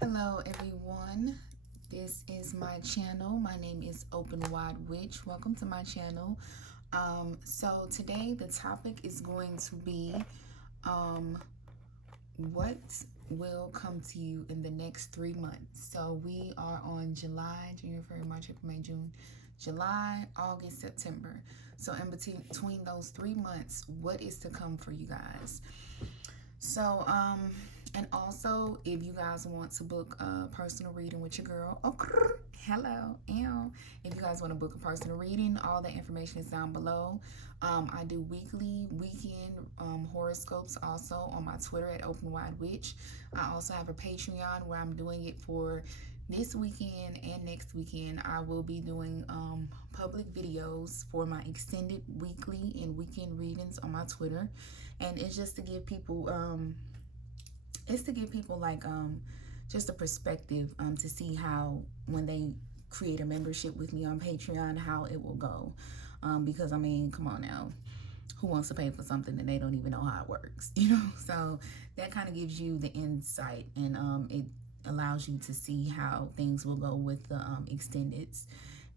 Hello everyone, this is my channel. My name is Openwidewitch. Welcome to my channel. So today the topic is going to be what will come to you in the next 3 months. So we are on July, January, February, March, April, May, June, July, August, September. So in between those 3 months, what is to come for you guys? So and also, if you guys want to book a personal reading with your girl, hello, if you guys want to book a personal reading, all the information is down below. I do weekly, weekend horoscopes also on my Twitter at Openwidewitch. I also have a Patreon where I'm doing it for this weekend and next weekend. I will be doing public videos for my extended weekly and weekend readings on my Twitter, and it's just to give people like just a perspective to see how, when they create a membership with me on Patreon, how it will go, because I mean, come on now, who wants to pay for something that they don't even know how it works, you know? So that kind of gives you the insight, and it allows you to see how things will go with the extendeds.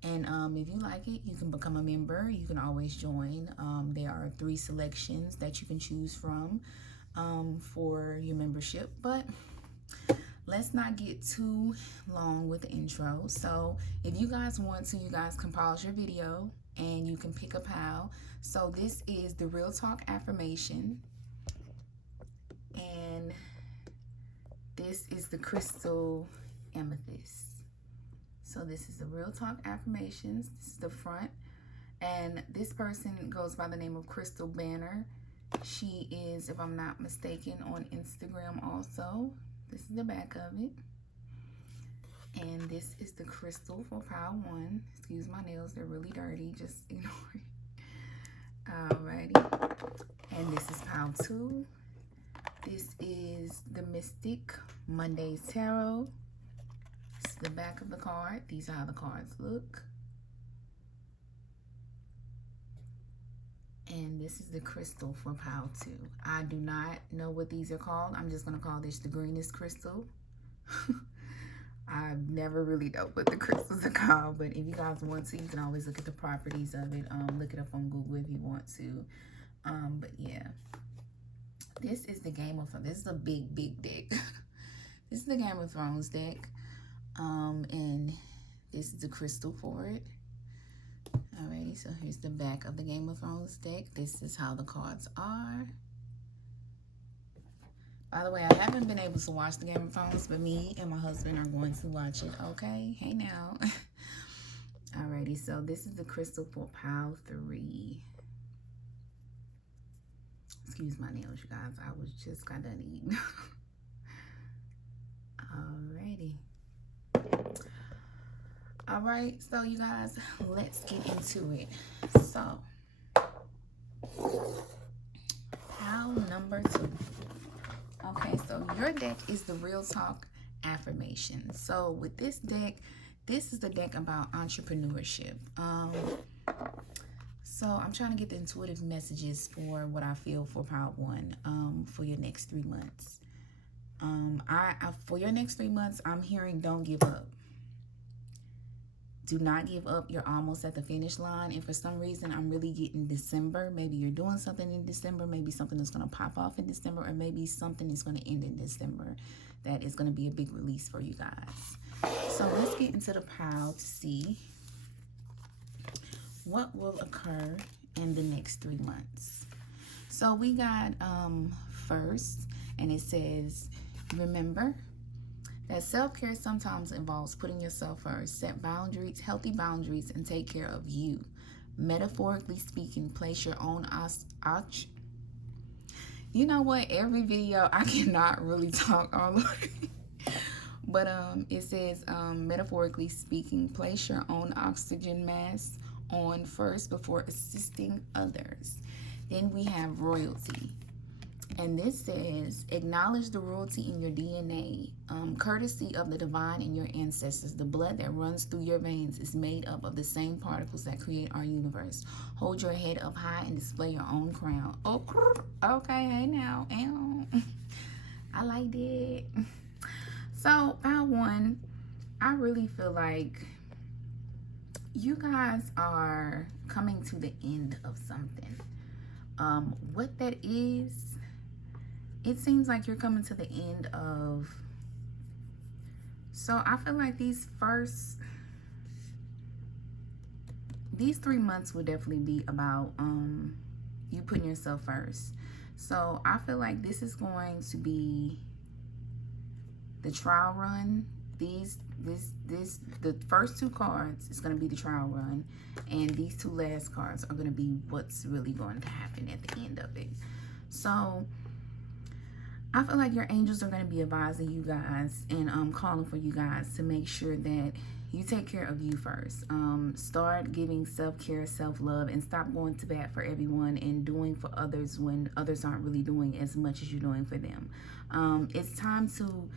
And if you like it, you can become a member. You can always join. There are 3 selections that you can choose from for your membership. But let's not get too long with the intro. So if you guys want to, you guys can pause your video and you can pick a pile. So this is the Real Talk affirmation, and this is the crystal Amethyst. So this is the Real Talk affirmations. This is the front, and this person goes by the name of Crystal Banner. She is, if I'm not mistaken, on Instagram also. This is the back of it. And this is the crystal for pile 1. Excuse my nails, they're really dirty. Just ignore it. Alrighty. And this is pile 2. This is the Mystic Monday's Tarot. This is the back of the card. These are how the cards look. And this is the crystal for pile 2. I do not know what these are called. I'm just going to call this the Greenish crystal. I never really know what the crystals are called, but if you guys want to, you can always look at the properties of it. Look it up on Google if you want to. But yeah, this is the Game of Thrones. This is a big deck. This is the Game of Thrones deck. And this is the crystal for it. Alrighty, so here's the back of the Game of Thrones deck. This is how the cards are. By the way, I haven't been able to watch the Game of Thrones, but me and my husband are going to watch it, okay? Hey now. Alrighty, so this is the crystal for pile 3. Excuse my nails, you guys. I just got done eating. Alrighty. All right, so you guys, let's get into it. So, pile number 2. Okay, so your deck is the Real Talk affirmation. So with this deck, this is the deck about entrepreneurship. So I'm trying to get the intuitive messages for what I feel for pile 1 for your next 3 months. For your next 3 months, I'm hearing don't give up. Do not give up. You're almost at the finish line. And for some reason, I'm really getting December. Maybe you're doing something in December. Maybe something is going to pop off in December. Or maybe something is going to end in December. That is going to be a big release for you guys. So let's get into the pile to see what will occur in the next 3 months. So we got first, and it says, remember that self-care sometimes involves putting yourself first. Set boundaries, healthy boundaries, and take care of you. Metaphorically speaking, place your own you know what? Every video, I cannot really talk all the way. But it says, metaphorically speaking, place your own oxygen mask on first before assisting others. Then we have royalty. And this says, acknowledge the royalty in your DNA, courtesy of the divine in your ancestors. The blood that runs through your veins is made up of the same particles that create our universe. Hold your head up high and display your own crown. Oh, okay, hey now. I like that. So, really feel like you guys are coming to the end of something. What that is, it seems like you're coming to the end of, so I feel like these 3 months will definitely be about you putting yourself first. So I feel like this is going to be the trial run. The first 2 cards is going to be the trial run, and these 2 last cards are going to be what's really going to happen at the end of it. So I feel like your angels are going to be advising you guys and calling for you guys to make sure that you take care of you first. Start giving self-care, self-love, and stop going to bat for everyone and doing for others when others aren't really doing as much as you're doing for them. It's time to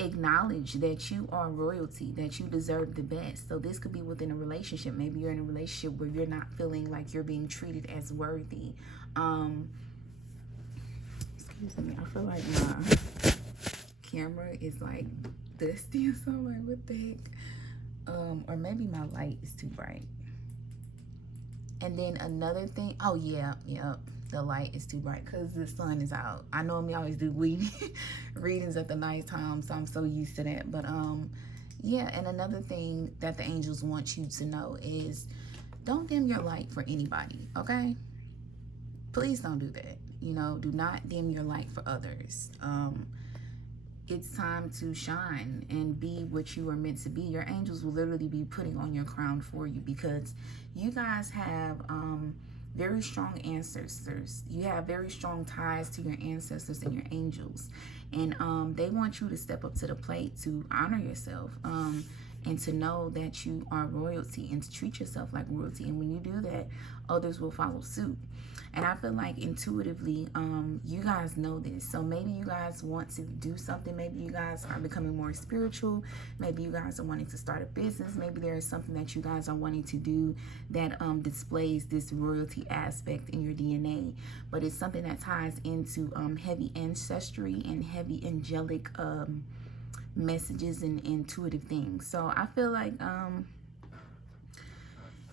acknowledge that you are royalty, that you deserve the best. So this could be within a relationship. Maybe you're in a relationship where you're not feeling like you're being treated as worthy. Excuse me, I feel like my camera is like dusty, so I'm like, what the heck? Or maybe my light is too bright. And then another thing, oh yeah, the light is too bright because the sun is out. I normally always do readings at the night time, so I'm so used to that. But yeah, and another thing that the angels want you to know is don't dim your light for anybody, okay? Please don't do that. Do not dim your light for others. It's time to shine and be what you are meant to be. Your angels will literally be putting on your crown for you because you guys have very strong ancestors. You have very strong ties to your ancestors and your angels. And they want you to step up to the plate to honor yourself and to know that you are royalty and to treat yourself like royalty. And when you do that, others will follow suit. And I feel like intuitively, you guys know this. So maybe you guys want to do something. Maybe you guys are becoming more spiritual. Maybe you guys are wanting to start a business. Maybe there is something that you guys are wanting to do that displays this royalty aspect in your DNA. But it's something that ties into heavy ancestry and heavy angelic messages and intuitive things. So I feel like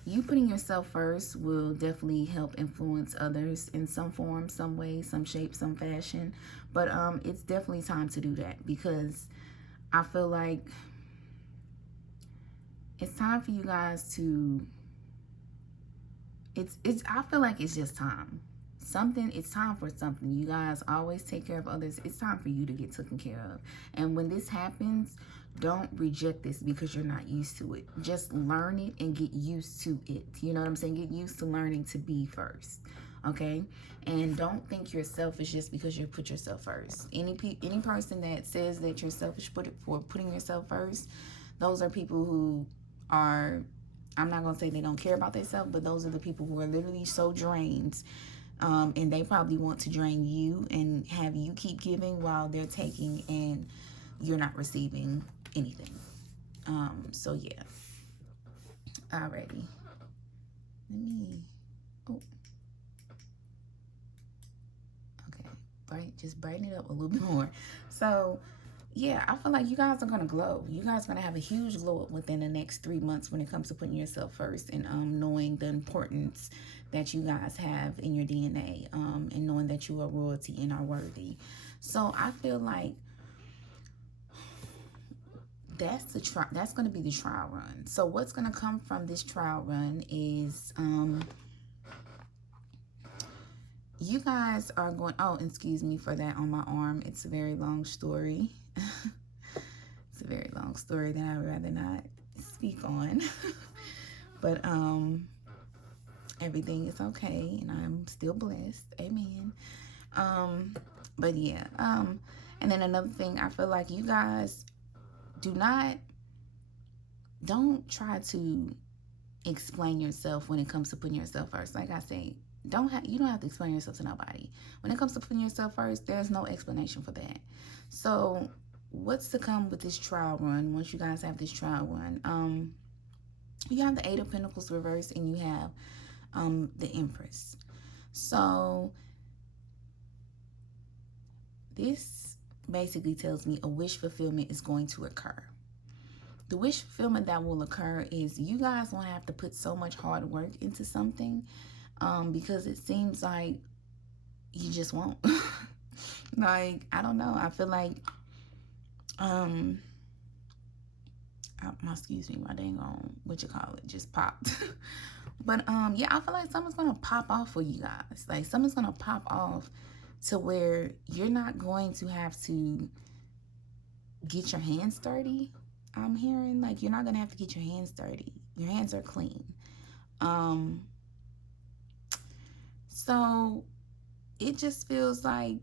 you putting yourself first will definitely help influence others in some form, some way, some shape, some fashion. But it's definitely time to do that because I feel like it's time for you guys to, I feel like it's just time. It's time for something. You guys always take care of others. It's time for you to get taken care of. And when this happens, don't reject this because you're not used to it. Just learn it and get used to it. You know what I'm saying? Get used to learning to be first. Okay? And don't think you're selfish just because you put yourself first. Any person that says that you're selfish for putting yourself first, those are people who are, I'm not going to say they don't care about themselves, but those are the people who are literally so drained. And they probably want to drain you and have you keep giving while they're taking and you're not receiving anything. So yeah. Alrighty. Okay. Just brighten it up a little bit more. So yeah, I feel like you guys are going to glow. You guys are going to have a huge glow up within the next 3 months when it comes to putting yourself first and knowing the importance that you guys have in your DNA and knowing that you are royalty and are worthy. So I feel like that's going to be the trial run. So what's going to come from this trial run is you guys are going, oh, excuse me for that on my arm. It's a very long story. It's a very long story that I'd rather not speak on. But everything is okay and I'm still blessed. Amen. But yeah. And then another thing, I feel like you guys don't try to explain yourself when it comes to putting yourself first. Like I say, you don't have to explain yourself to nobody. When it comes to putting yourself first, there's no explanation for that. So what's to come with this trial run? Once you guys have this trial run, you have the 8 of Pentacles reversed and you have the Empress. So this basically tells me a wish fulfillment is going to occur. the wish fulfillment that will occur is you guys won't have to put so much hard work into something, because it seems like you just won't. Like, I don't know. I feel like, excuse me, my dang on, what you call it, just popped. But yeah, I feel like something's gonna pop off for you guys. Like, something's gonna pop off to where you're not going to have to get your hands dirty. I'm hearing like you're not gonna have to get your hands dirty. Your hands are clean. So it just feels like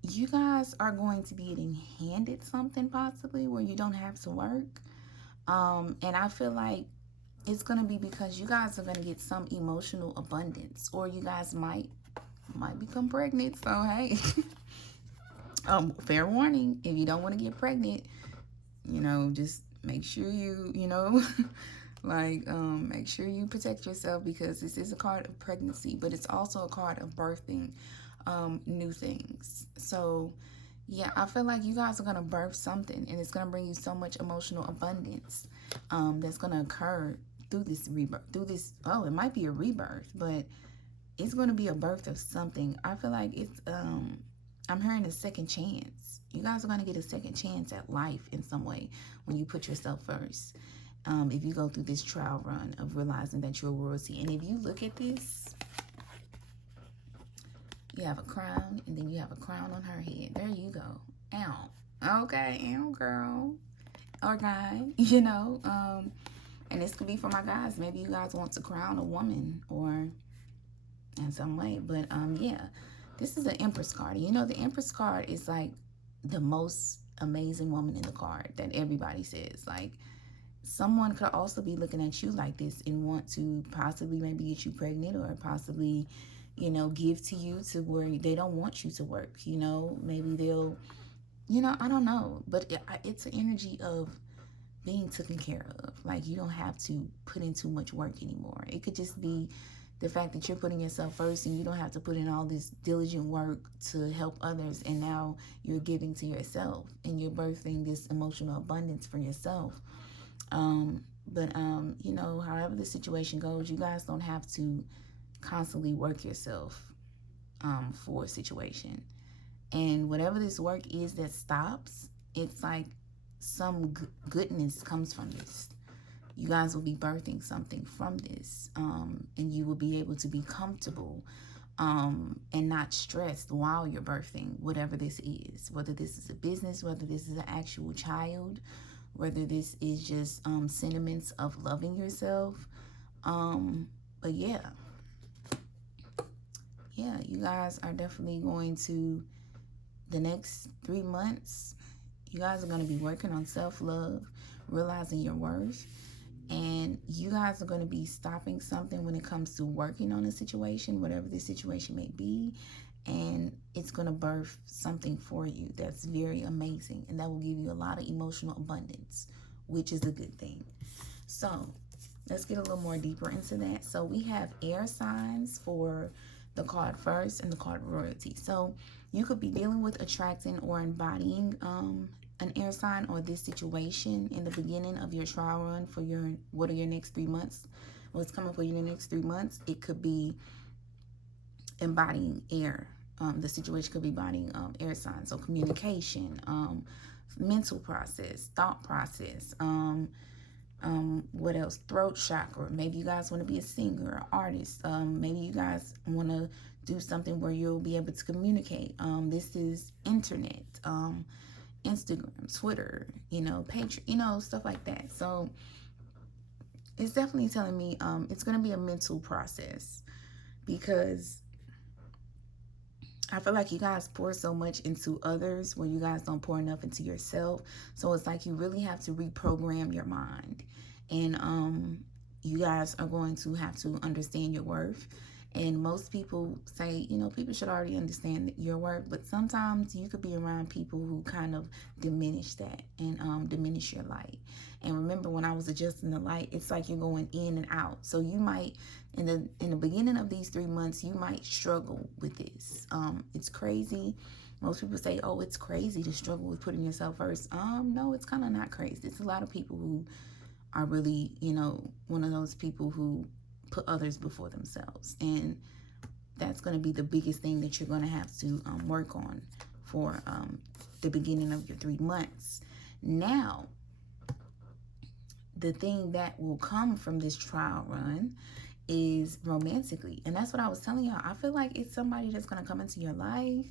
you guys are going to be getting handed something possibly where you don't have to work. And I feel like it's going to be because you guys are going to get some emotional abundance, or you guys might become pregnant. So, hey, fair warning, if you don't want to get pregnant, just make sure make sure you protect yourself, because this is a card of pregnancy, but it's also a card of birthing new things. So yeah, I feel like you guys are going to birth something, and it's going to bring you so much emotional abundance that's going to occur through this rebirth, it might be a rebirth, but it's going to be a birth of something. I feel like it's, I'm hearing a second chance. You guys are going to get a second chance at life in some way when you put yourself first. If you go through this trial run of realizing that you're royalty. And if you look at this, you have a crown, and then you have a crown on her head. There you go. Ow. Okay, ow, girl. Or guy, and this could be for my guys. Maybe you guys want to crown a woman or in some way. But yeah, this is the Empress card. The Empress card is like the most amazing woman in the card that everybody says. Like, someone could also be looking at you like this and want to possibly maybe get you pregnant, or possibly, give to you to where they don't want you to work. Maybe they'll, I don't know. But it's an energy of being taken care of. Like, you don't have to put in too much work anymore. It could just be the fact that you're putting yourself first, and you don't have to put in all this diligent work to help others, and now you're giving to yourself, and you're birthing this emotional abundance for yourself. But however the situation goes, you guys don't have to constantly work yourself for a situation. And whatever this work is that stops, it's like some goodness comes from this. You guys will be birthing something from this, and you will be able to be comfortable and not stressed while you're birthing whatever this is, whether this is a business, whether this is an actual child, whether this is just sentiments of loving yourself. But yeah, you guys are definitely going to, the next 3 months, you guys are going to be working on self-love, realizing your worth, and you guys are going to be stopping something when it comes to working on a situation, whatever the situation may be, and it's going to birth something for you that's very amazing, and that will give you a lot of emotional abundance, which is a good thing. So let's get a little more deeper into that. So we have air signs for the card first, and the card royalty. So you could be dealing with attracting or embodying an air sign or this situation in the beginning of your trial run for what are your next 3 months, what's coming for you in the next 3 months. It could be embodying air. The situation could be embodying air signs. So communication, mental process, thought process, what else? Throat chakra. Maybe you guys want to be a singer, artist. Maybe you guys want to do something where you'll be able to communicate. This is internet, Instagram, Twitter, Patreon, stuff like that. So it's definitely telling me it's going to be a mental process, because I feel like you guys pour so much into others where you guys don't pour enough into yourself. So it's like you really have to reprogram your mind. And you guys are going to have to understand your worth. And most people say, people should already understand your worth. But sometimes you could be around people who kind of diminish that and diminish your light. And remember, when I was adjusting the light, it's like you're going in and out. So you might, in the beginning of these 3 months, you might struggle with this. It's crazy. Most people say, oh, it's crazy to struggle with putting yourself first. No, it's kind of not crazy. It's a lot of people who are really, one of those people who put others before themselves. And that's going to be the biggest thing that you're going to have to work on for the beginning of your 3 months. Now, the thing that will come from this trial run is romantically. And that's what I was telling y'all. I feel like it's somebody that's going to come into your life,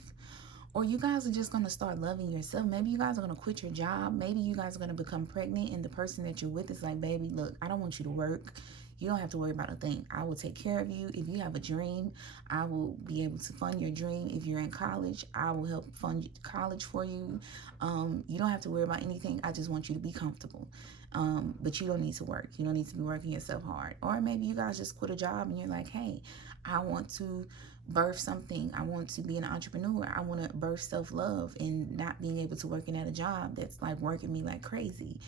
or you guys are just going to start loving yourself. Maybe you guys are going to quit your job. Maybe you guys are going to become pregnant, and the person that you're with is like, baby, look, I don't want you to work. You don't have to worry about a thing. I will take care of you. If you have a dream, I will be able to fund your dream. If you're in college, I will help fund college for you. You don't have to worry about anything. I just want you to be comfortable. But you don't need to work. You don't need to be working yourself hard. Or maybe you guys just quit a job and you're like, hey, I want to birth something. I want to be an entrepreneur. I want to birth self-love and not being able to working at a job that's like working me like crazy.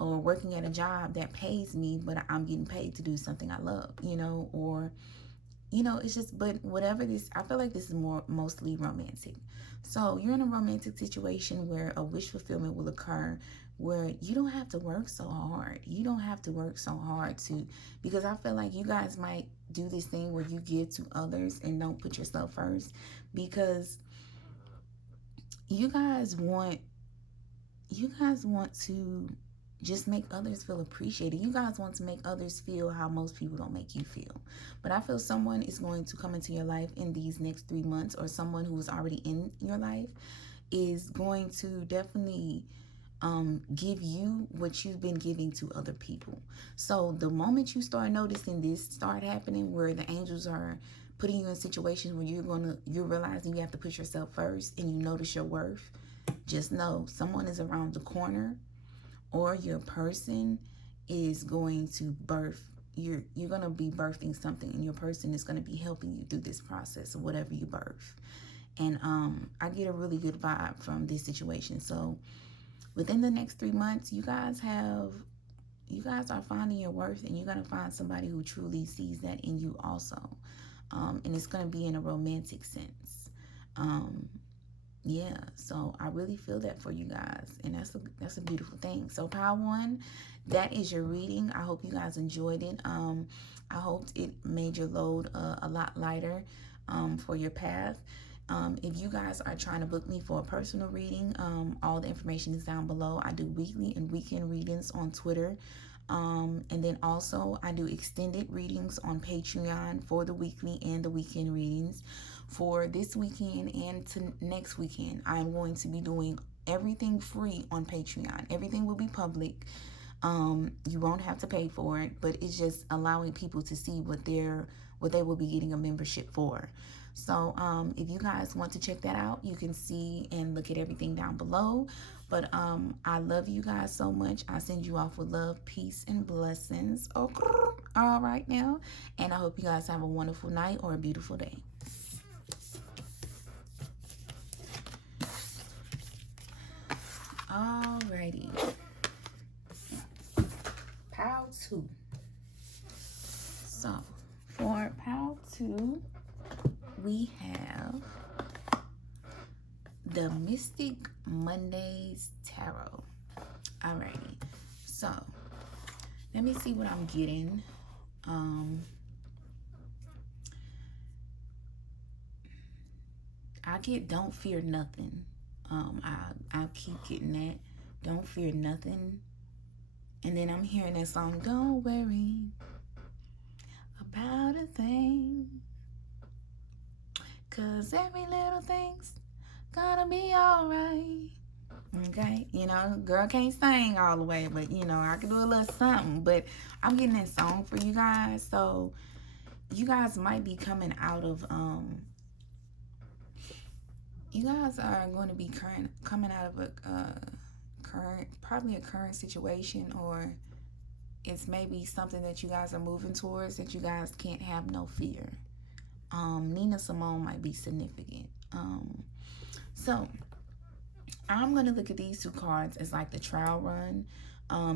Or working at a job that pays me, but I'm getting paid to do something I love, or, it's just, but whatever this, I feel like this is mostly romantic. So you're in a romantic situation where a wish fulfillment will occur, where you don't have to work so hard. You don't have to work so hard because I feel like you guys might do this thing where you give to others and don't put yourself first, because you guys want to just make others feel appreciated. You guys want to make others feel how most people don't make you feel. But I feel someone is going to come into your life in these next 3 months, or someone who is already in your life is going to definitely give you what you've been giving to other people. So the moment you start noticing this start happening, where the angels are putting you in situations where you're realizing you have to put yourself first and you notice your worth, just know someone is around the corner, or your person is going to birth. You're going to be birthing something, and your person is going to be helping you through this process of whatever you birth. And I get a really good vibe from this situation. So within the next 3 months, you guys are finding your worth, and you're going to find somebody who truly sees that in you also. And it's going to be in a romantic sense. Yeah, so I really feel that for you guys, and that's a beautiful thing. So Pile 1, that is your reading. I hope you guys enjoyed it. I hope it made your load a lot lighter for your path. If you guys are trying to book me for a personal reading, all the information is down below. I do weekly and weekend readings on Twitter. And then also I do extended readings on Patreon for the weekly and the weekend readings. For this weekend and to next weekend, I'm going to be doing everything free on Patreon. Everything will be public. You won't have to pay for it, but it's just allowing people to see what they will be getting a membership for. So if you guys want to check that out, you can see and look at everything down below. But I love you guys so much. I send you off with love, peace, and blessings. Okay. All right now. And I hope you guys have a wonderful night or a beautiful day. Alrighty. Pile 2. So for Pile 2, we have the Mystic Mondays Tarot. Alrighty. So let me see what I'm getting. I get don't fear nothing. I keep getting that. Don't fear nothing. And then I'm hearing that song, don't worry about a thing, 'cause every little thing's gonna be alright. Okay, girl can't sing all the way, but I can do a little something. But I'm getting that song for you guys. So you guys might be coming out of you guys are going to be coming out of probably a current situation, or it's maybe something that you guys are moving towards that you guys can't have no fear. Nina Simone might be significant. So I'm going to look at these 2 cards as like the trial run.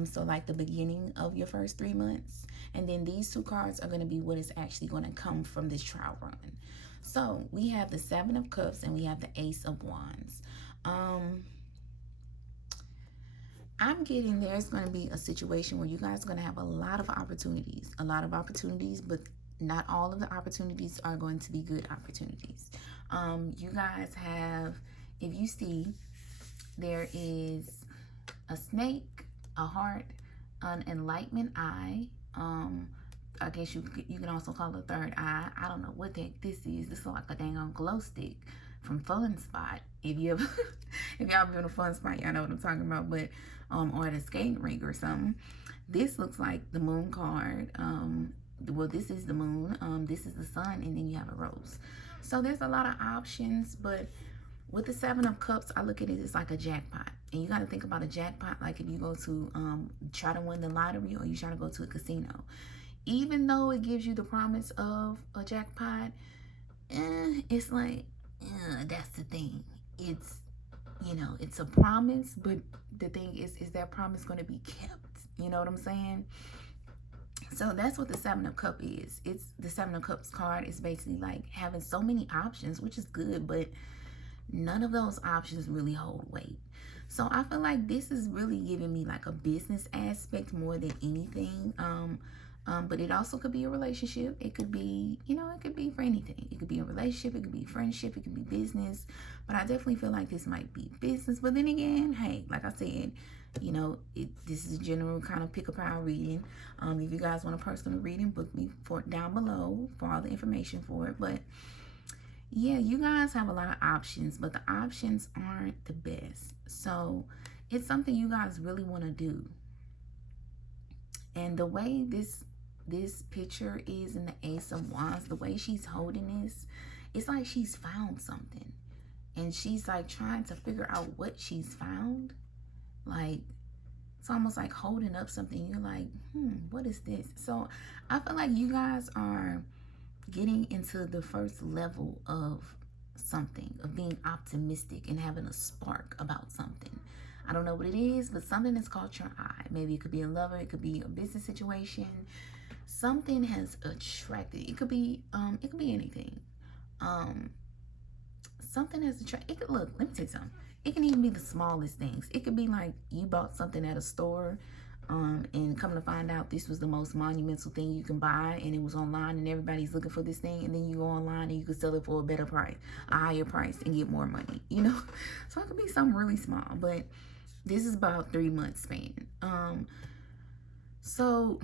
So like the beginning of your first 3 months. And then these 2 cards are going to be what is actually going to come from this trial run. So we have the Seven of Cups and we have the Ace of Wands. I'm getting there's going to be a situation where you guys are going to have a lot of opportunities, but not all of the opportunities are going to be good opportunities. You guys have, if you see, there is a snake, a heart, an enlightenment eye. I guess you can also call it a third eye. I don't know what the heck this is. This is like a dang on glow stick from Fun Spot. If you ever, if y'all been in a Fun Spot, y'all know what I'm talking about. But or at a skating rink or something. This looks like the moon card. Well, this is the moon. This is the sun, and then you have a rose. So there's a lot of options, but with the Seven of Cups, I look at it as like a jackpot. And you got to think about a jackpot like if you go to try to win the lottery or you try to go to a casino. Even though it gives you the promise of a jackpot, it's like, that's the thing. It's, you know, it's a promise, but the thing is that promise going to be kept? You know what I'm saying? So that's what the Seven of Cups is. It's the Seven of Cups card is basically like having so many options, which is good, but none of those options really hold weight. So I feel like this is really giving me like a business aspect more than anything. But it also could be a relationship. It could be, you know, it could be for anything. It could be a relationship. It could be friendship. It could be business. But I definitely feel like this might be business. But then again, hey, like I said, you know, this is a general kind of pick-a-pile reading. If you guys want a personal reading, book me for down below for all the information for it. But yeah, you guys have a lot of options, but the options aren't the best. So it's something you guys really want to do. And the way this picture is in the Ace of Wands, the way she's holding this, it's like she's found something. And she's like trying to figure out what she's found. Like, it's almost like holding up something. You're like, what is this? So I feel like you guys are getting into the first level of something, of being optimistic and having a spark about something. I don't know what it is, but something has caught your eye. Maybe it could be a lover, it could be a business situation. Something has attracted. It could be anything. Something has attracted. It could, look, let me tell you something. It can even be the smallest things. It could be like you bought something at a store, and come to find out this was the most monumental thing you can buy, and it was online and everybody's looking for this thing, and then you go online and you can sell it for a better price, a higher price, and get more money, you know? So it could be something really small, but this is about 3 months span. So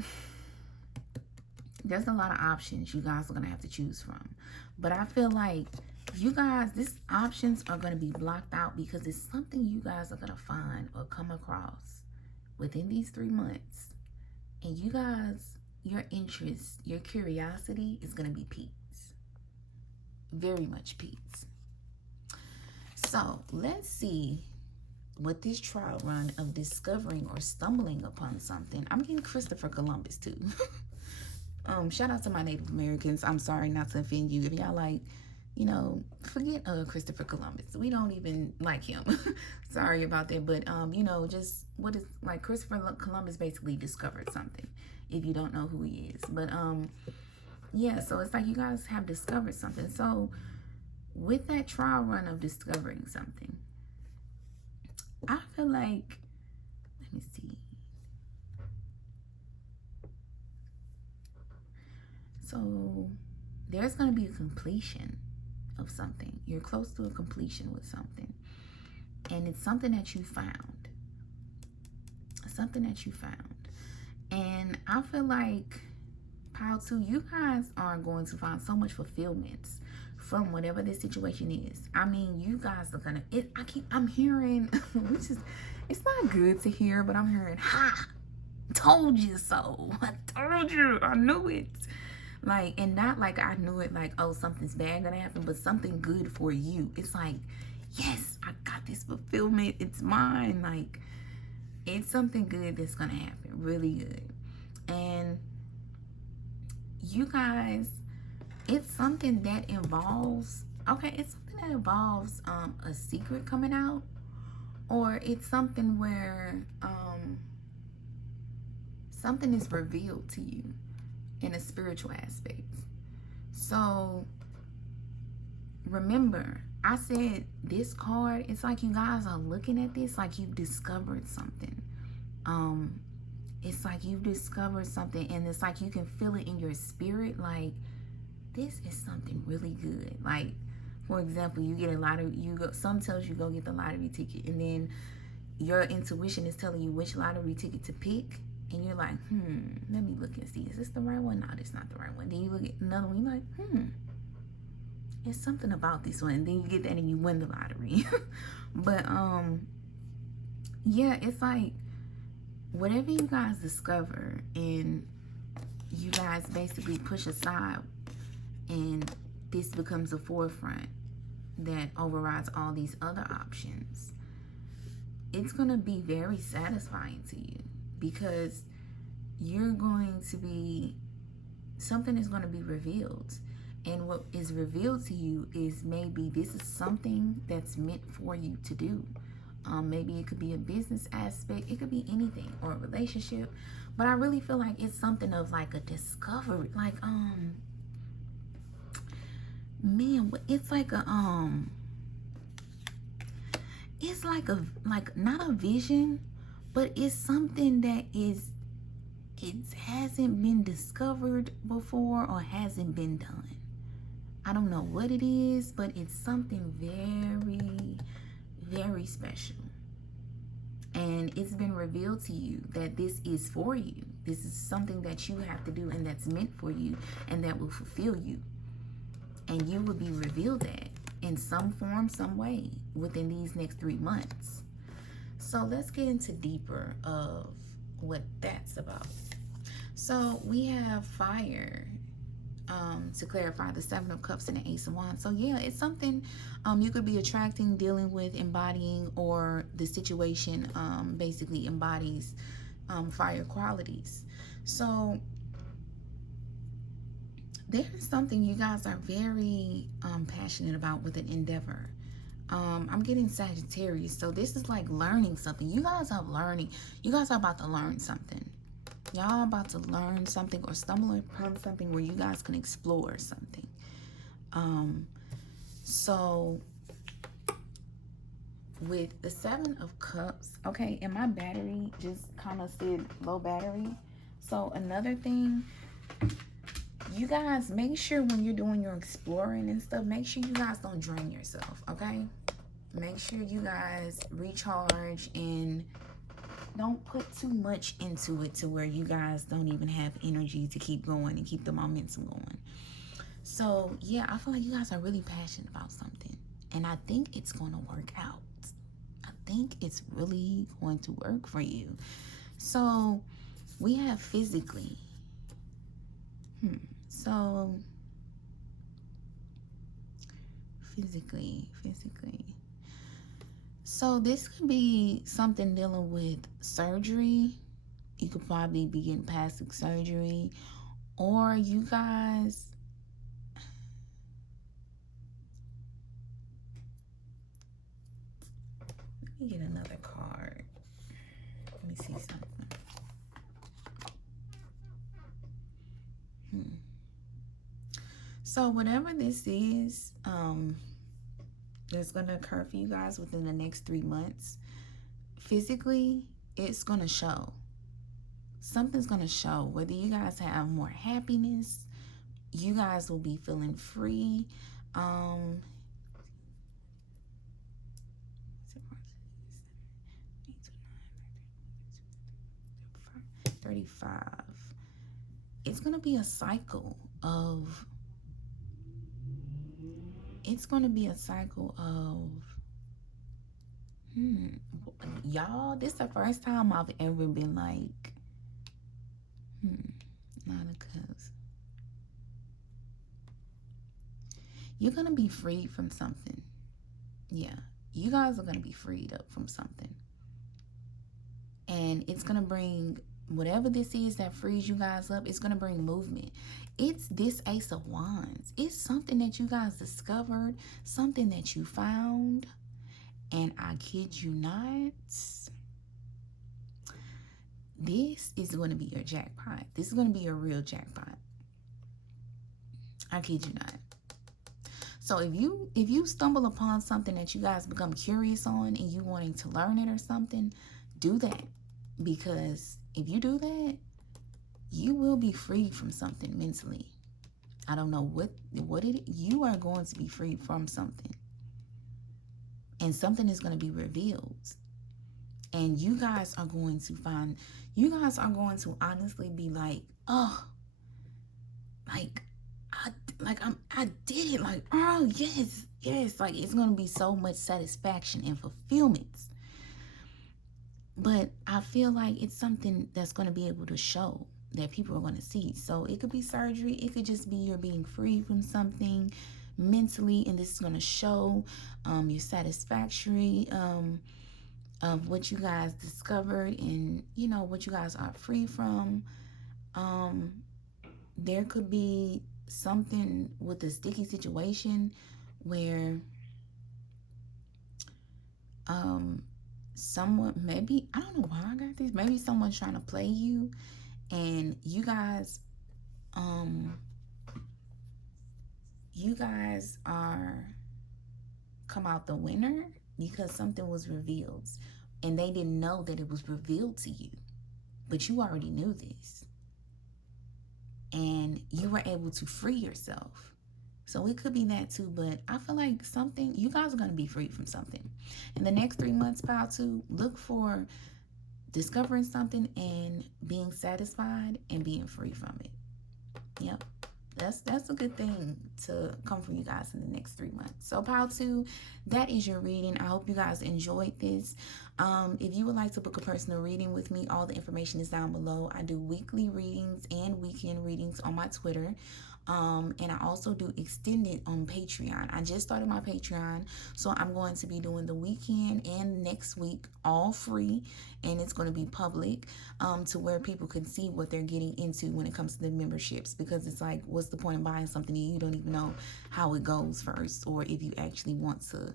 there's a lot of options you guys are gonna have to choose from, but I feel like you guys, these options are going to be blocked out because it's something you guys are going to find or come across within these 3 months. And you guys, your interest, your curiosity is going to be piqued. Very much piqued. So let's see what this trial run of discovering or stumbling upon something. I'm getting Christopher Columbus too. Shout out to my Native Americans. I'm sorry not to offend you. If y'all like, you know, forget Christopher Columbus. We don't even like him. Sorry about that. But, you know, just what is, like, Christopher Columbus basically discovered something, if you don't know who he is. But, yeah, so it's like you guys have discovered something. So with that trial run of discovering something, I feel like, let me see. So there's going to be a completion of something. You're close to a completion with something, and it's something that you found. And I feel like pile 2, you guys are going to find so much fulfillment from whatever this situation is. I mean, you guys are gonna, I'm hearing, which is, it's not good to hear, but I'm hearing, ha, told you so. I told you, I knew it. Like, and not like I knew it, like, oh, something's bad gonna happen, but something good for you. It's like, yes, I got this fulfillment. It's mine. Like, it's something good that's gonna happen. Really good. And you guys, it's something that involves, okay, it's something that involves a secret coming out, or it's something where something is revealed to you in a spiritual aspect. So remember, I said this card, it's like you guys are looking at this like you've discovered something. It's like you've discovered something, and it's like you can feel it in your spirit, like this is something really good. Like, for example, you get a lottery, some tells you go get the lottery ticket, and then your intuition is telling you which lottery ticket to pick, and you're like, let me look and see, is this the right one? No, this not the right one. Then you look at another one, you're like, there's something about this one, and then you get that and you win the lottery. But yeah, it's like whatever you guys discover and you guys basically push aside, and this becomes a forefront that overrides all these other options, it's going to be very satisfying to you, because you're going to be, something is going to be revealed. And what is revealed to you is maybe this is something that's meant for you to do. Maybe it could be a business aspect, it could be anything, or a relationship. But I really feel like it's something of like a discovery, like man, it's like a it's like a, like not a vision, but it's something that is, it hasn't been discovered before or hasn't been done. I don't know what it is, but it's something very, very special. And it's been revealed to you that this is for you. This is something that you have to do, and that's meant for you, and that will fulfill you. And you will be revealed that in some form, some way within these next 3 months. So let's get into deeper of what that's about. So we have fire, to clarify, the 7 of Cups and the Ace of Wands. So yeah, it's something you could be attracting, dealing with, embodying, or the situation basically embodies fire qualities. So there's something you guys are very passionate about with an endeavor. I'm getting Sagittarius, so this is like learning something. You guys are learning. You guys are about to learn something. Y'all about to learn something or stumble upon something where you guys can explore something. So with the 7 of Cups, okay, and my battery just kind of said low battery. So another thing, you guys make sure when you're doing your exploring and stuff, make sure you guys don't drain yourself, okay? Make sure you guys recharge and don't put too much into it to where you guys don't even have energy to keep going and keep the momentum going. So yeah, I feel like you guys are really passionate about something, and I think it's going to work out. I think it's really going to work for you. So we have physically. So physically. So this could be something dealing with surgery. You could probably be getting plastic surgery, or you guys, let me get another card. Let me see something. So whatever this is, that's going to occur for you guys within the next 3 months, physically, it's going to show. Something's going to show. Whether you guys have more happiness, you guys will be feeling free. 35. It's going to be a cycle of, y'all, this is the first time I've ever been like, not a cuz. You're going to be freed from something. Yeah, you guys are going to be freed up from something. And it's going to bring, whatever this is that frees you guys up, it's going to bring movement. It's this Ace of Wands. It's something that you guys discovered, something that you found. And I kid you not, this is going to be your jackpot. This is going to be your real jackpot. I kid you not. So if you stumble upon something that you guys become curious on and you wanting to learn it or something, do that. Because if you do that, you will be freed from something mentally. I don't know what you are going to be freed from something. And something is going to be revealed. And you guys are going to honestly be like, oh, I did it. Like, oh, yes. Like, it's going to be so much satisfaction and fulfillment. But I feel like it's something that's going to be able to show that people are going to see. So it could be surgery. It could just be you're being free from something mentally. And this is going to show your satisfactory of what you guys discovered and, what you guys are free from. There could be something with a sticky situation where someone, maybe, I don't know why I got this, maybe someone's trying to play you and you guys are come out the winner because something was revealed and they didn't know that it was revealed to you, but you already knew this and you were able to free yourself. So it could be that too, but I feel like you guys are going to be free from something. In the next 3 months, pile 2, look for discovering something and being satisfied and being free from it. Yep. That's a good thing to come from you guys in the next 3 months. So pile 2, that is your reading. I hope you guys enjoyed this. If you would like to book a personal reading with me, all the information is down below. I do weekly readings and weekend readings on my Twitter. And I also do extended on Patreon. I just started my Patreon, so I'm going to be doing the weekend and next week all free, and it's going to be public to where people can see what they're getting into when it comes to the memberships, because it's like, what's the point of buying something and you don't even know how it goes first, or if you actually want to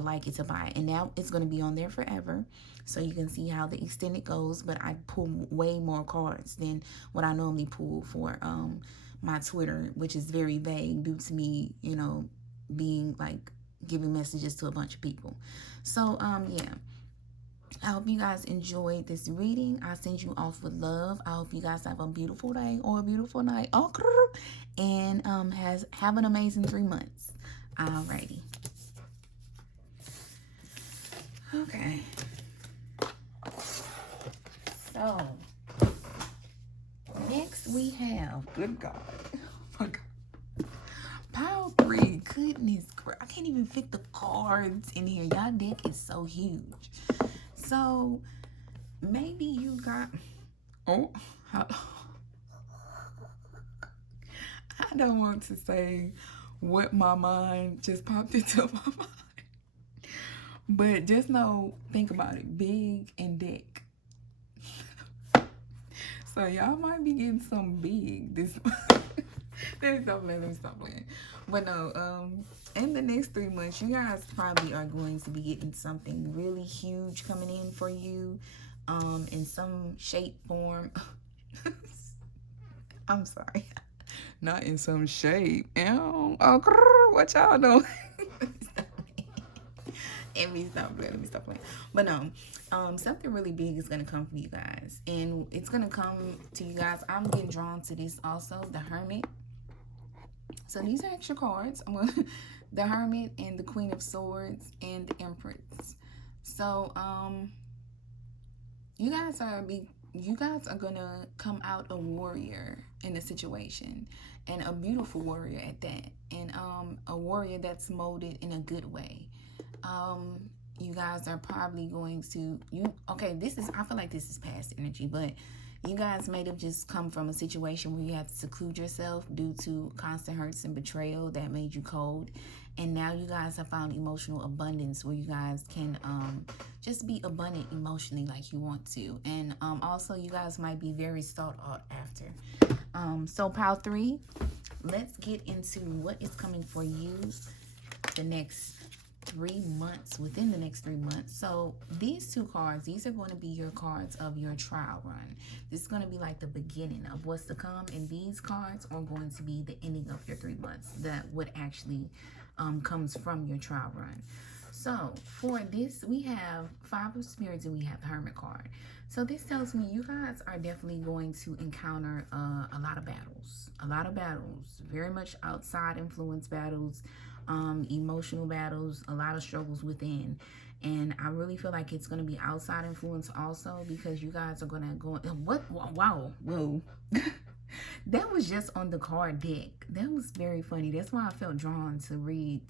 like it to buy it. And now it's going to be on there forever, so you can see how the extended goes, but I pull way more cards than what I normally pull for my Twitter, which is very vague due to me, being like giving messages to a bunch of people. So yeah, I hope you guys enjoyed this reading. I send you off with love. I hope you guys have a beautiful day or a beautiful night, and have an amazing 3 months. Alrighty. Okay. So next we have, good God, oh my God, pile 3. Goodness, I can't even fit the cards in here. Y'all deck is so huge. So maybe you got, I don't want to say what my mind just popped into my mind. But just know, think about it, big and deck. So y'all might be getting something big this month. Let me stop playing. But no, in the next 3 months, you guys probably are going to be getting something really huge coming in for you, in some shape, form. I'm sorry. Not in some shape. What y'all know? Let me stop playing. But no, something really big is gonna come for you guys, and it's gonna come to you guys. I'm getting drawn to this also, the Hermit. So these are extra cards. The Hermit and the Queen of Swords and the Empress. So you guys are gonna come out a warrior in a situation, and a beautiful warrior at that, and a warrior that's molded in a good way. You guys are probably going to, I feel like this is past energy, but you guys might have just come from a situation where you had to seclude yourself due to constant hurts and betrayal that made you cold. And now you guys have found emotional abundance where you guys can just be abundant emotionally like you want to. And also you guys might be very sought out after. So pile 3, let's get into what is coming for you the next 3 months, within the next 3 months. So these two cards, these are going to be your cards of your trial run. This is going to be like the beginning of what's to come, and these cards are going to be the ending of your 3 months, that what actually comes from your trial run. So for this, we have Five of Spirits and we have the Hermit card. So this tells me you guys are definitely going to encounter a lot of battles, very much outside influence battles, emotional battles, a lot of struggles within. And I really feel like it's going to be outside influence also, because you guys are going to go, what, wow, whoa. That was just on the card deck. That was very funny. That's why I felt drawn to read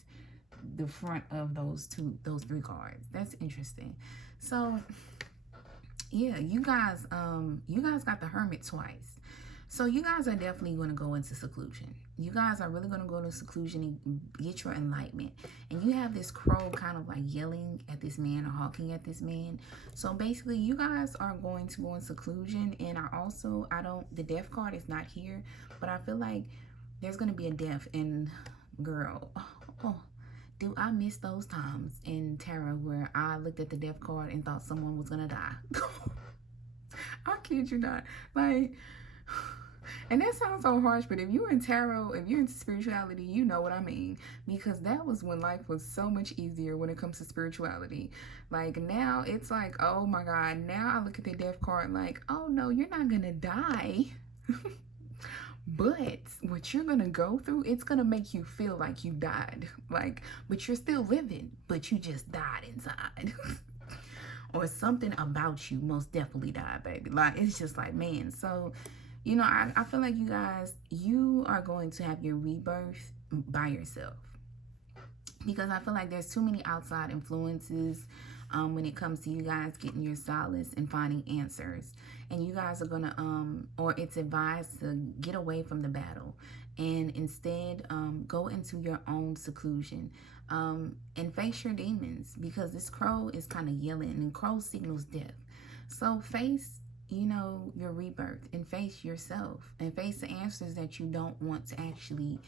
the front of those 3 cards. That's interesting. So yeah, you guys got the Hermit twice. So you guys are definitely going to go into seclusion. You guys are really going to go into seclusion and get your enlightenment. And you have this crow kind of like yelling at this man or hawking at this man. So basically, you guys are going to go in seclusion. And the death card is not here, but I feel like there's going to be a death. And girl, do I miss those times in tarot where I looked at the death card and thought someone was going to die. I kid you not. Like, and that sounds so harsh, but if you're in tarot, if you're into spirituality, you know what I mean. Because that was when life was so much easier when it comes to spirituality. Like, now it's like, oh my God. Now I look at the death card like, oh no, you're not going to die. But what you're going to go through, it's going to make you feel like you died. Like, but you're still living, but you just died inside. Or something about you most definitely died, baby. Like, it's just like, man. So, you know, I feel like you guys, you are going to have your rebirth by yourself. Because I feel like there's too many outside influences when it comes to you guys getting your solace and finding answers. And you guys are going to, or it's advised to get away from the battle and instead go into your own seclusion and face your demons, because this crow is kind of yelling and crow signals death. So face, you know, your rebirth and face yourself and face the answers that you don't want to actually,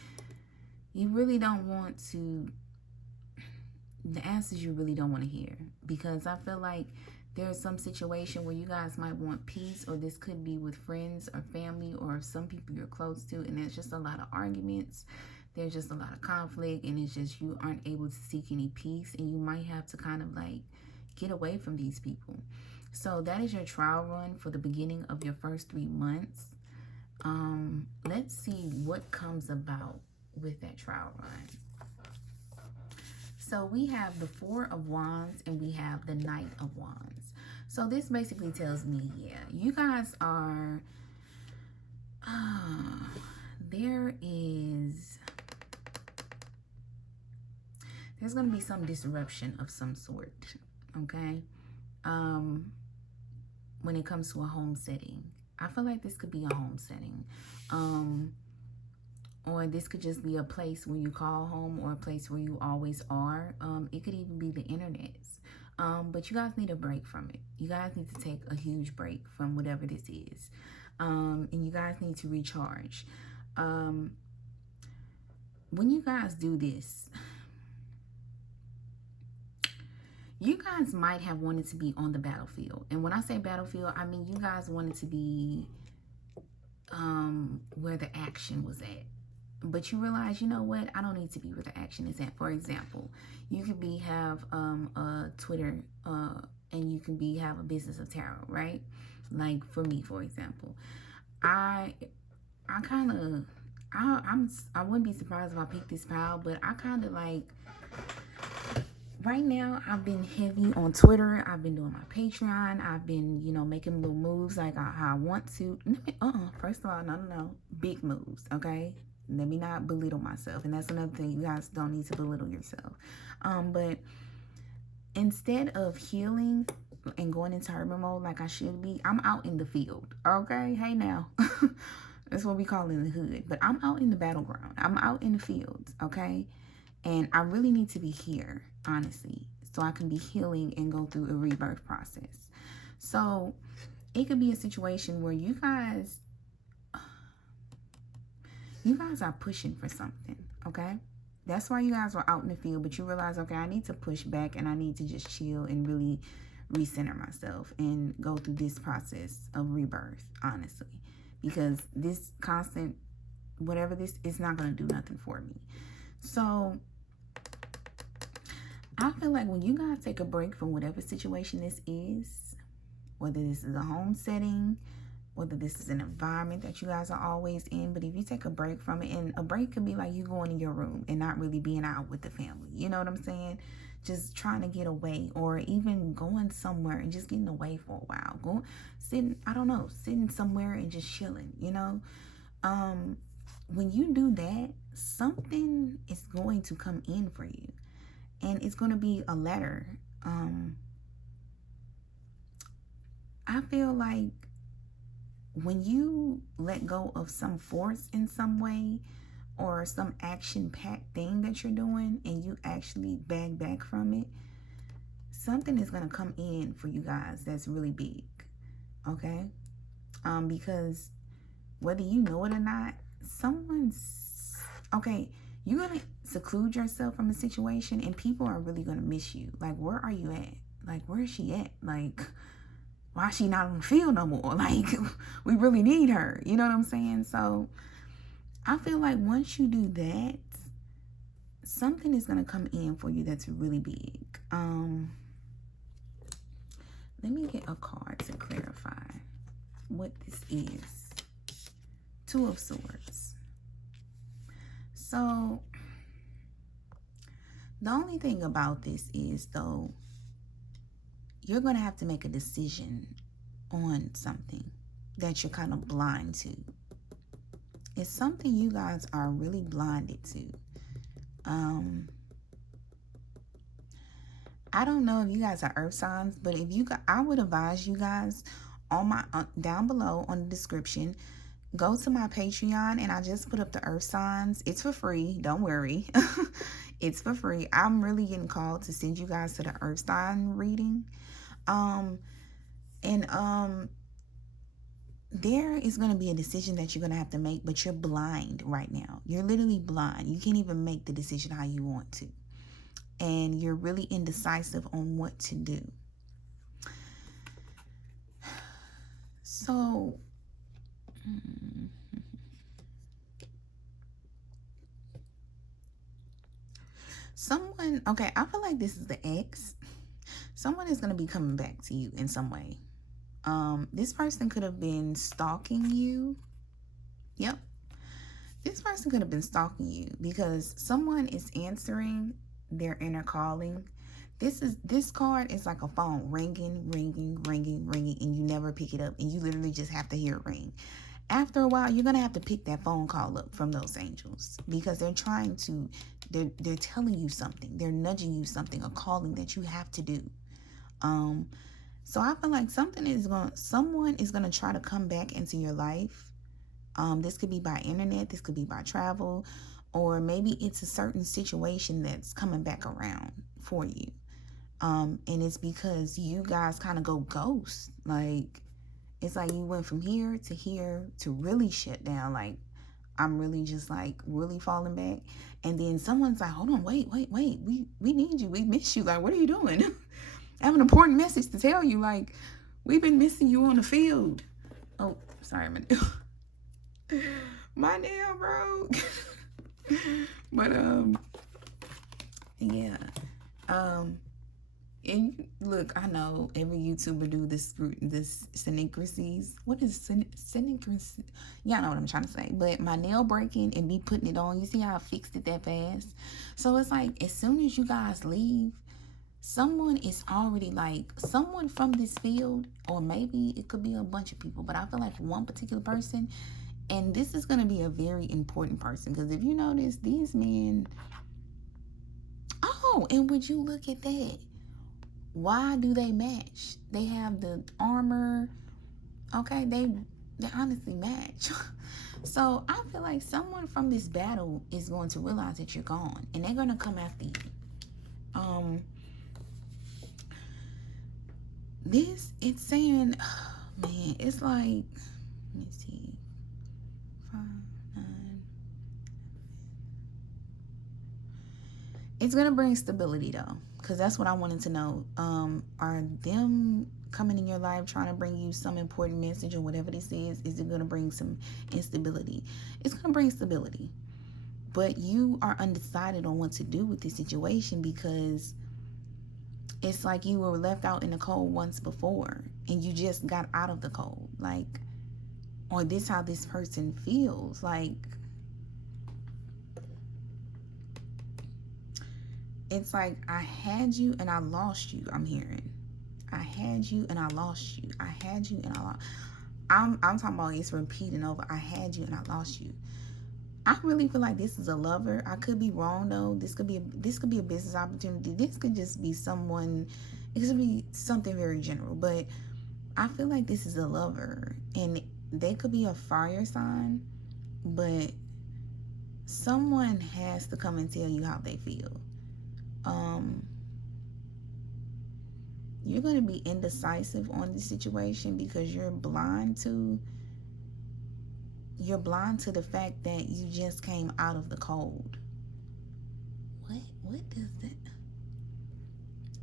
you really don't want to, the answers you really don't want to hear. Because I feel like there's some situation where you guys might want peace, or this could be with friends or family or some people you're close to, and there's just a lot of arguments, there's just a lot of conflict, and it's just you aren't able to seek any peace, and you might have to kind of like get away from these people. So that is your trial run for the beginning of your first 3 months. Let's see what comes about with that trial run. So we have the Four of Wands and we have the Knight of Wands. So this basically tells me, yeah, you guys are, there's going to be some disruption of some sort, okay? When it comes to a home setting. I feel like this could be a home setting. Or this could just be a place where you call home, or a place where you always are. It could even be the internet. But you guys need a break from it. You guys need to take a huge break from whatever this is. And you guys need to recharge. When you guys do this, you guys might have wanted to be on the battlefield. And when I say battlefield, I mean you guys wanted to be where the action was at. But you realize, you know what? I don't need to be where the action is at. For example, you could have a Twitter and you can have a business of tarot, right? Like for me, for example, I wouldn't be surprised if I picked this pile, but I kind of like, right now, I've been heavy on Twitter. I've been doing my Patreon. I've been, you know, making little moves like how I want to. First of all, no. Big moves, okay? Let me not belittle myself. And that's another thing. You guys don't need to belittle yourself. But instead of healing and going into hermit mode like I should be, I'm out in the field, okay? Hey, now. That's what we call it in the hood. But I'm out in the battleground. I'm out in the fields, okay? And I really need to be here, honestly, so I can be healing and go through a rebirth process. So it could be a situation where you guys are pushing for something, okay? That's why you guys were out in the field, but you realize, okay, I need to push back and I need to just chill and really recenter myself and go through this process of rebirth, honestly. Because this constant, whatever this is, not going to do nothing for me. So I feel like when you guys take a break from whatever situation this is, whether this is a home setting, whether this is an environment that you guys are always in, but if you take a break from it, and a break could be like you going in your room and not really being out with the family, you know what I'm saying? Just trying to get away, or even going somewhere and just getting away for a while. Sitting somewhere and just chilling, you know? When you do that, something is going to come in for you. And it's going to be a letter. I feel like when you let go of some force in some way, or some action-packed thing that you're doing, and you actually back from it, something is going to come in for you guys that's really big, okay? Because whether you know it or not, you're going to seclude yourself from a situation, and people are really going to miss you. Like, where are you at? Like, where is she at? Like, why is she not on the field no more? Like, we really need her. You know what I'm saying? So I feel like once you do that, something is going to come in for you that's really big. Let me get a card to clarify what this is. Two of Swords. So the only thing about this is, though, you're going to have to make a decision on something that you're kind of blind to. It's something you guys are really blinded to. I don't know if you guys are earth signs, but I would advise you guys on my down below on the description, go to my Patreon, and I just put up the earth signs. It's for free. Don't worry. It's for free. I'm really getting called to send you guys to the earth sign reading. There is going to be a decision that you're going to have to make, but you're blind right now. You're literally blind. You can't even make the decision how you want to. And you're really indecisive on what to do. So, I feel like this is the ex. Someone is going to be coming back to you in some way. This person could have been stalking you. Yep. This person could have been stalking you because someone is answering their inner calling. This card is like a phone ringing, and you never pick it up, and you literally just have to hear it ring. After a while, you're going to have to pick that phone call up from those angels because they're telling you something. They're nudging you something, a calling that you have to do. So I feel like someone is going to try to come back into your life. This could be by internet. This could be by travel. Or maybe it's a certain situation that's coming back around for you. And it's because you guys kind of go ghost. Like, it's like you went from here to really shut down. Like, I'm really just like really falling back. And then someone's like, hold on, wait. We need you. We miss you. Like, what are you doing? I have an important message to tell you. Like, we've been missing you on the field. Oh, sorry, my nail broke. But yeah. And look, I know every YouTuber do this synchronicities. What is synchronicity? Y'all know what I'm trying to say. But my nail breaking and me putting it on, you see how I fixed it that fast? So it's like, as soon as you guys leave, someone is already like, someone from this field, or maybe it could be a bunch of people, but I feel like one particular person, and this is going to be a very important person, because if you notice, these men, and would you look at that? Why do they match? They have the armor. Okay, they honestly match. So I feel like someone from this battle is going to realize that you're gone, and they're going to come after you. It's saying, man, it's like, let me see, 5, 9. It's gonna bring stability though, because that's what I wanted to know. Are them coming in your life trying to bring you some important message or whatever this is it gonna bring some instability? It's gonna bring stability. But you are undecided on what to do with this situation because it's like you were left out in the cold once before and you just got out of the cold. Like, or this how this person feels. Like, it's like I had you and I lost you. I'm hearing I had you and I lost you. I had you and I lost. I'm talking about it's repeating over. I had you and I lost you. I really feel like this is a lover. I could be wrong though. This could be a business opportunity. This could just be someone. It could be something very general, but I feel like this is a lover, and they could be a fire sign, but someone has to come and tell you how they feel. You're going to be indecisive on this situation because you're blind to the fact that you just came out of the cold. What does that?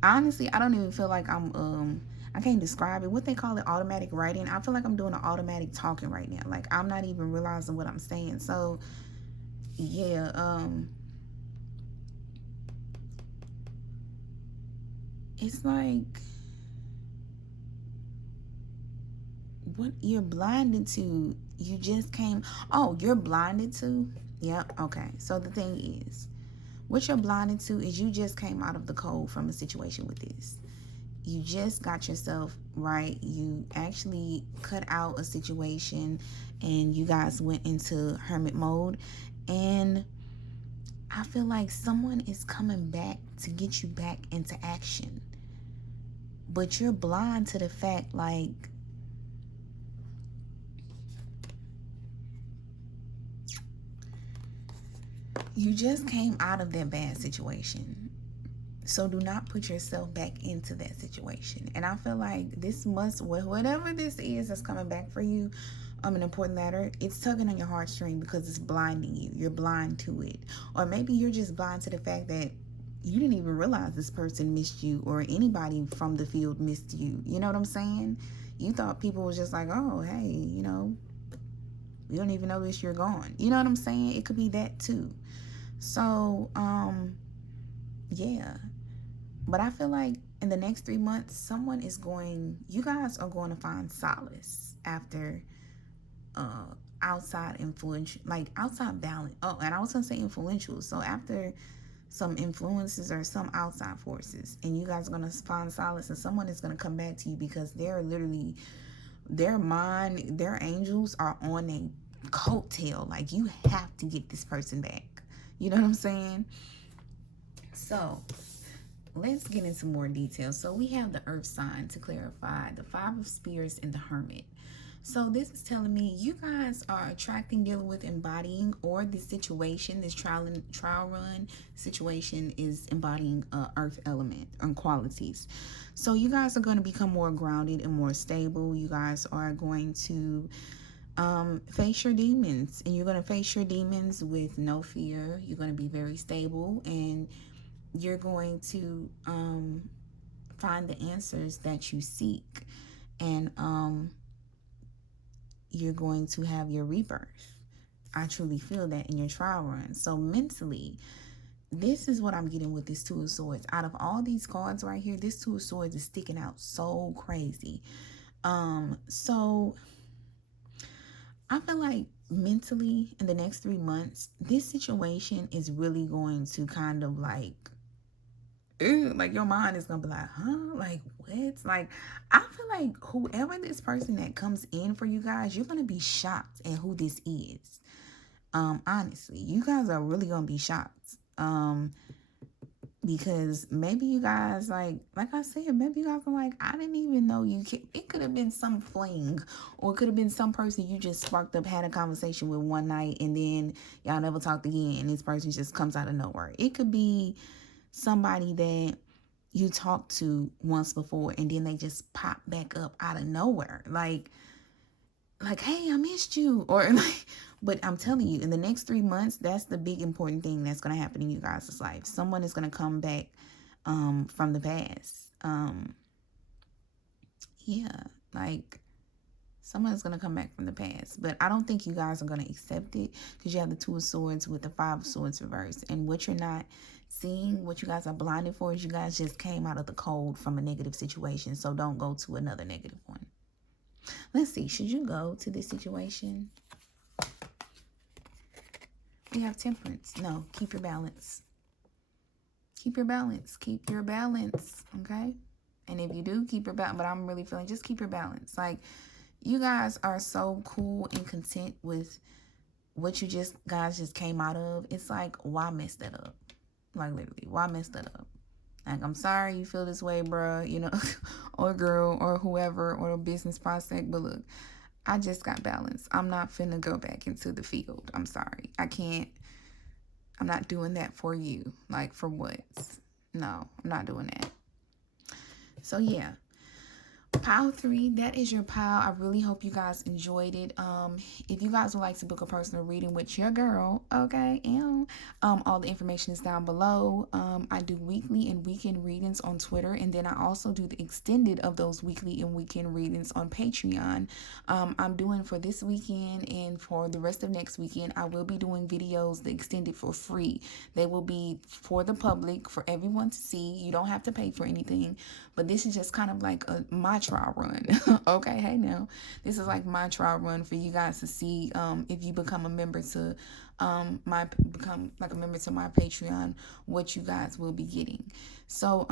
Honestly, I don't even feel like I can't describe it. What they call it, automatic writing. I feel like I'm doing an automatic talking right now. Like I'm not even realizing what I'm saying. So yeah, it's like what you're blinded to. You just came. Oh, you're blinded to. Yep. Okay. So the thing is, what you're blinded to is you just came out of the cold from a situation with this. You just got yourself right. You actually cut out a situation and you guys went into hermit mode. And I feel like someone is coming back to get you back into action. But you're blind to the fact, like, you just came out of that bad situation. So do not put yourself back into that situation. And I feel like this must, whatever this is that's coming back for you, an important matter, it's tugging on your heartstring because it's blinding you. You're blind to it. Or maybe you're just blind to the fact that you didn't even realize this person missed you or anybody from the field missed you. You know what I'm saying? You thought people was just like, oh, hey, you know, we don't even notice you're gone. You know what I'm saying? It could be that too. So, yeah. But I feel like in the next 3 months, you guys are going to find solace after outside influence, like outside balance. Oh, and I was going to say influential. So after some influences or some outside forces, and you guys are going to find solace, and someone is going to come back to you because they're literally, their mind, their angels are on a coattail. Like, you have to get this person back. You know what I'm saying? So let's get into more details. So we have the earth sign to clarify, the 5 of Spears, and the Hermit. So this is telling me you guys are attracting, dealing with, embodying, or this situation, this trial run situation is embodying earth element and qualities. So you guys are going to become more grounded and more stable. You guys are going to face your demons, and you're going to face your demons with no fear. You're going to be very stable, and you're going to find the answers that you seek, and you're going to have your rebirth. I truly feel that in your trial run. So mentally, this is what I'm getting with this 2 of Swords. Out of all these cards right here, this 2 of Swords is sticking out so crazy. So I feel like mentally in the next 3 months, this situation is really going to kind of like your mind is gonna be like, huh? Like, what? Like, I feel like whoever this person that comes in for you guys, you're gonna be shocked at who this is. Honestly, you guys are really gonna be shocked. Because maybe you guys like I said, maybe you guys are like, I didn't even know you could. It could have been some fling, or it could have been some person you just sparked up, had a conversation with one night, and then y'all never talked again, and this person just comes out of nowhere. It could be somebody that you talked to once before and then they just pop back up out of nowhere. Like like, hey, I missed you, or like, but I'm telling you, in the next 3 months, that's the big important thing that's going to happen in you guys' life. Someone is going to come back from the past. Yeah, like someone's going to come back from the past, but I don't think you guys are going to accept it, because you have the Two of Swords with the Five of Swords reversed, and what you're not seeing, what you guys are blinded for, is you guys just came out of the cold from a negative situation, so don't go to another negative one. Let's see, should you go to this situation? We have Temperance. No, keep your balance. Keep your balance. Keep your balance, okay? And if you do, keep your balance. But I'm really feeling, just keep your balance. Like, you guys are so cool and content with what you guys just came out of. It's like, why mess that up? Like, literally, why mess that up? Like, I'm sorry you feel this way, bruh, you know, or girl, or whoever, or a business prospect. But look, I just got balance. I'm not finna go back into the field. I'm sorry. I can't. I'm not doing that for you. Like, for what? No, I'm not doing that. So, yeah. Pile 3, that is your pile. I really hope you guys enjoyed it. If you guys would like to book a personal reading with your girl, okay, all the information is down below. I do weekly and weekend readings on Twitter, and then I also do the extended of those weekly and weekend readings on Patreon. I'm doing for this weekend and for the rest of next weekend, I will be doing videos, the extended, for free. They will be for the public, for everyone to see. You don't have to pay for anything, but this is just kind of like my trial run. Okay, hey now, this is like my trial run for you guys to see if you become a member to become like a member to my Patreon, what you guys will be getting. So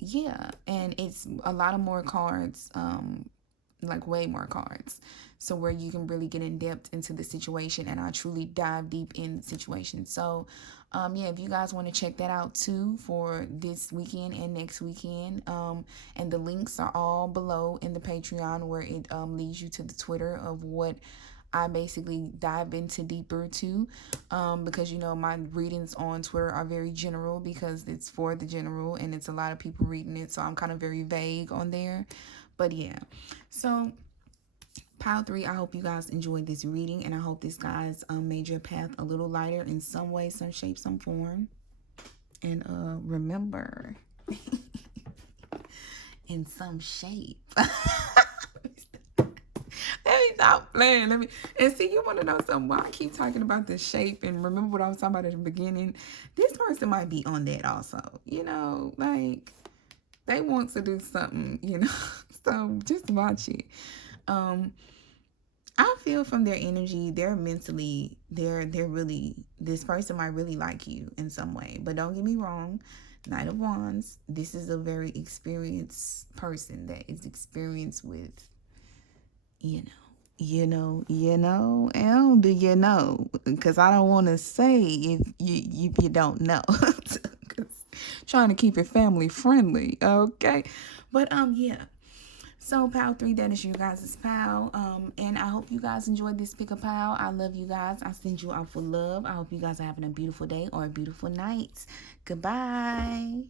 yeah, and it's a lot of more cards, like way more cards, so where you can really get in depth into the situation, and I truly dive deep in the situation. So yeah, if you guys want to check that out too for this weekend and next weekend, and the links are all below in the Patreon, where it leads you to the Twitter of what I basically dive into deeper too, because, you know, my readings on Twitter are very general, because it's for the general and it's a lot of people reading it, so I'm kind of very vague on there. But yeah, so pile 3, I hope you guys enjoyed this reading, and I hope this guys made your path a little lighter in some way, some shape, some form. And remember, in some shape. Let me stop playing. And see, you want to know something? Why I keep talking about the shape and remember what I was talking about at the beginning? This person might be on that also. You know, like, they want to do something, you know. So just watch it. I feel from their energy, they're mentally, they're really, this person might really like you in some way. But don't get me wrong, Knight of Wands, this is a very experienced person that is experienced with, and do you know? Because I don't want to say if you don't know. Trying to keep it family friendly, okay? But yeah. So pile 3, that is you guys' pile. And I hope you guys enjoyed this pick a pile. I love you guys. I send you out for love. I hope you guys are having a beautiful day or a beautiful night. Goodbye.